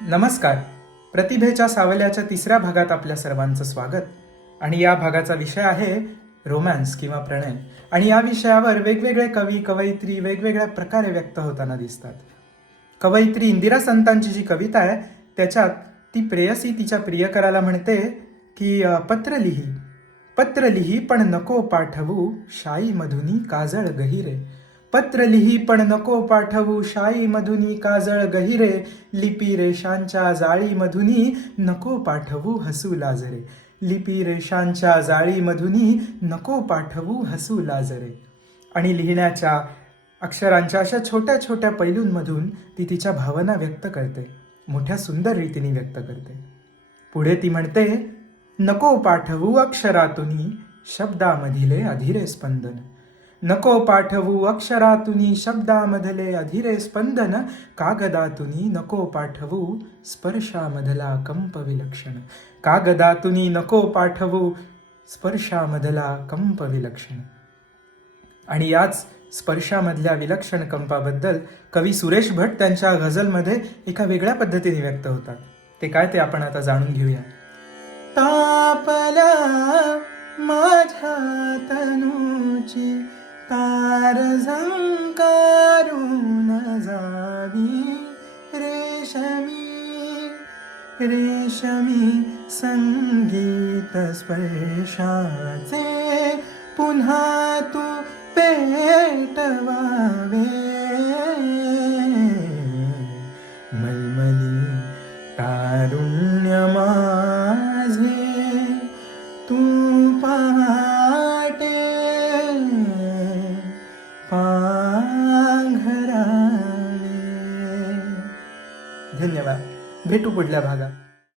नमस्कार. प्रतिभेच्या सावल्याच्या तिसऱ्या भागात आपल्या सर्वांचं स्वागत. आणि या भागाचा विषय आहे रोमॅन्स किंवा प्रणय. आणि या विषयावर वेगवेगळे कवी कवयित्री वेगवेगळ्या प्रकारे व्यक्त होताना दिसतात. कवयित्री इंदिरा संतांची जी कविता आहे त्याच्यात ती प्रेयसी तिच्या प्रियकराला म्हणते की पत्र लिही. पत्र लिही पण नको पाठवू शाई मधुनी काजळ गहिरे. पत्र लिही पण नको पाठवू शाई मधुनी काजळ गहिरे लिपी रेषांच्या जाळी मधुनी नको पाठवू हसू लाजरे. लिपी रेषांच्या जाळी मधुनी नको पाठवू हसू लाजरे. आणि लिहिण्याच्या अक्षरांच्या अशा छोट्या छोट्या पैलूंमधून ती तिच्या भावना व्यक्त करते मोठ्या सुंदर रीतीने व्यक्त करते. पुढे ती म्हणते नको पाठवू अक्षरातुनी शब्दामधीले अधीरे स्पंदन. नको पाठवू अक्षरातुनी शब्दामधले अधीरे स्पंदन कागदातुनी नको पाठवू स्पर्शामधला कंप विलक्षण कागदातुनी नको पाठवू स्पर्शामधला कंप विलक्षण आणि याच स्पर्शामधल्या विलक्षण कंपाबद्दल कवी सुरेश भट त्यांच्या गझलमध्ये एका वेगळ्या पद्धतीने व्यक्त होतात. ते काय ते आपण आता जाणून घेऊया. तापला माझ्या तनूची तार झंकारून जावी रेशमी रेशमी संगीत स्पर्शाचे पुन्हा तू पेटवावे. पांघरावे धन्यवाद. भेटू पुढल्या भागात.